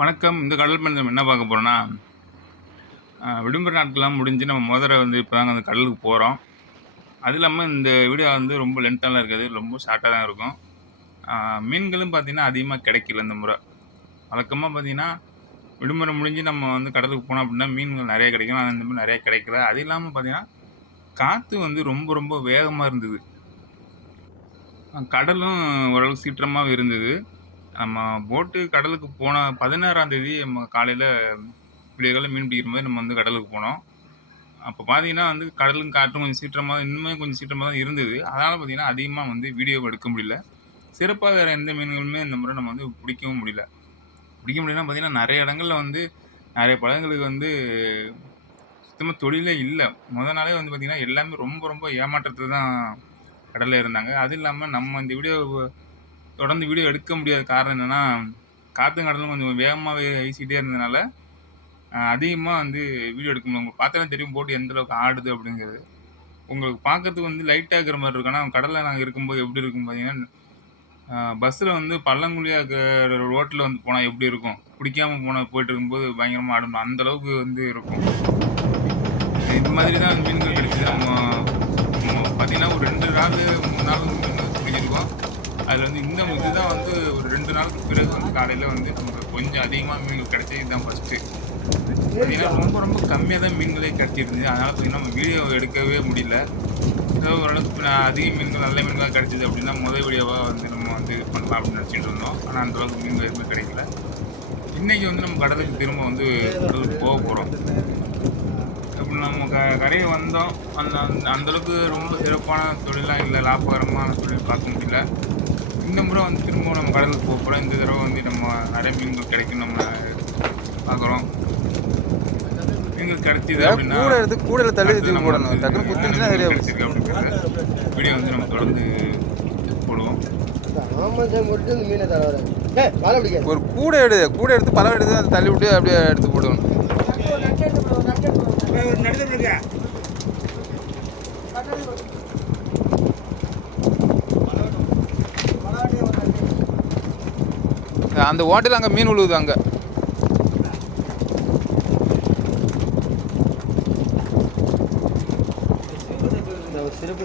வணக்கம். இந்த கடல் பயணம் என்ன பார்க்க போகிறோன்னா விடுமுறை நாட்கள்லாம் முடிஞ்சு நம்ம முதல்ல வந்து இப்போ தாங்க அந்த கடலுக்கு போகிறோம் அது இல்லாமல் இந்த வீடியோ வந்து ரொம்ப லென்த்தாலாம் இருக்காது ரொம்ப ஷார்ட்டாக தான் இருக்கும். மீன்களும் பார்த்திங்கன்னா அதிகமாக கிடைக்கல இந்த முறை. வழக்கமாக பார்த்திங்கன்னா விடுமுறை முடிஞ்சு நம்ம வந்து கடலுக்கு போனோம் அப்படின்னா மீன்கள் நிறையா கிடைக்கும். ஆனால் இந்த மாதிரி நிறையா கிடைக்கல. அது இல்லாமல் பார்த்திங்கன்னா காற்று வந்து ரொம்ப ரொம்ப வேகமாக இருந்தது. கடலும் ஓரளவுக்கு சீற்றமாகவும் இருந்தது. நம்ம போட்டு கடலுக்கு போன பதினாறாம் தேதி நம்ம காலையில் விடியகாலைல மீன் பிடிக்கிற மாதிரி நம்ம வந்து கடலுக்கு போனோம். அப்போ பார்த்தீங்கன்னா வந்து கடலும் காற்றும் கொஞ்சம் சீற்றமாக இன்னுமே கொஞ்சம் சீற்றமாக தான் இருந்தது. அதனால் பார்த்தீங்கன்னா அதிகமாக வந்து வீடியோ எடுக்க முடியல. சிறப்பாக வேறு எந்த மீன்களுமே இந்த முறை நம்ம வந்து பிடிக்கவும் முடியல. பிடிக்க முடியலன்னா பார்த்தீங்கன்னா நிறைய இடங்கள்ல வந்து நிறைய படங்களுக்கு வந்து சுத்தமாக தொழிலே இல்லை. முத நாளே வந்து பார்த்திங்கன்னா எல்லாமே ரொம்ப ரொம்ப ஏமாற்றத்தில் தான் கடலில் இருந்தாங்க. அது இல்லாமல் நம்ம இந்த வீடியோ தொடர்ந்து வீடியோ எடுக்க முடியாத காரணம் என்னென்னா காற்றும் கடலும் கொஞ்சம் வேகமாகவே வீசிகிட்டே இருந்ததுனால அதிகமாக வந்து வீடியோ எடுக்க முடியும் உங்களுக்கு பார்த்தாலே தெரியும் போட்டு எந்த அளவுக்கு ஆடுது அப்படிங்கிறது. உங்களுக்கு பார்க்கறதுக்கு வந்து லைட்டாக இருக்கிற மாதிரி இருக்கும். ஆனால் கடலில் நாங்கள் இருக்கும்போது எப்படி இருக்கும் பார்த்தீங்கன்னா பஸ்ஸில் வந்து பள்ளங்குழியாக இருக்கிற ரோட்டில் வந்து போனால் எப்படி இருக்கும்? பிடிக்காமல் போன போயிட்டு இருக்கும்போது பயங்கரமாக ஆடணும் அந்த அளவுக்கு வந்து இருக்கும். இது மாதிரி தான் மீன்கள் கிடைச்சிது நம்ம பார்த்தீங்கன்னா ஒரு ரெண்டு நாள் மூணு நாள் வந்து மீன் பிடிச்சிருக்கோம் அதில் வந்து இந்த இதுதான் வந்து ஒரு ரெண்டு நாளுக்கு பிறகு வந்து காலையில் வந்து நமக்கு கொஞ்சம் அதிகமாக மீன்கள் கிடைச்சது. இதுதான் ஃபஸ்ட்டு பார்த்தீங்கன்னா ரொம்ப ரொம்ப கம்மியாக தான் மீன்களே கிடச்சிருந்துச்சு. அதனால் பார்த்தீங்கன்னா நம்ம வீடியோ எடுக்கவே முடியல. ஏதோ ஓரளவுக்கு நான் அதிக மீன்கள் நல்ல மீன்களாக கிடச்சிது அப்படின்னா முதல் வீடியோவாக வந்து நம்ம வந்து பண்ணலாம் அப்படின்னு நினச்சிட்டு இருந்தோம். ஆனால் அந்த அளவுக்கு மீன்கள் எதுவுமே கிடைக்கல. இன்றைக்கி வந்து நம்ம கடலுக்கு திரும்ப வந்து கடலுக்கு போக போகிறோம் இப்போ நம்ம க கரையை வந்தோம். அந்த அந்த அந்தளவுக்கு ரொம்ப சிறப்பான தொழிலாம் இல்லை. லாபகரமான தொழில் பார்க்க முடியல. இந்த முறை வந்து திரும்ப நம்ம கடலுக்கு போக போகிறோம் இந்த தடவை வந்து நம்ம நிறைய மீன்கள் கிடைக்கும் நம்ம பார்க்குறோம். மீன்கள் கிடைச்சிது அப்படின்னா கூட எடுத்து கூடையில் தள்ளி போடணும். வந்து டக்குனு குத்துச்சுன்னா என்னென்ன சரியா மீன் கிடைச்சிருக்கு அப்படிங்கிறத வீடியோ வந்து நம்ம தொடர்ந்து போடுவோம். ஒரு கூடை எடு கூடை எடுத்து பழம் எடுத்து அதை தள்ளி விட்டு அப்படியே எடுத்து போடணும் அந்த ஓட்டையில் அங்கே மீன் விழுவுது அங்கே. சிறப்பு